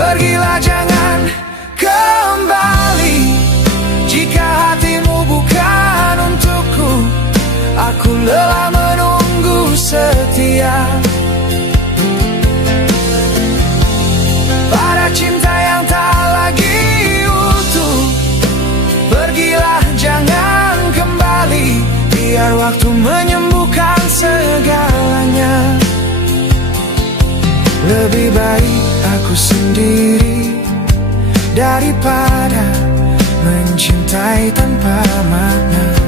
Pergilah, jangan kembali. Jika hatimu bukan untukku, aku lelah menunggu setia pada cinta yang tak lagi utuh. Pergilah, jangan kembali, biar waktu menyembuhkan segalanya. Lebih baik aku sendiri daripada mencintai tanpa makna.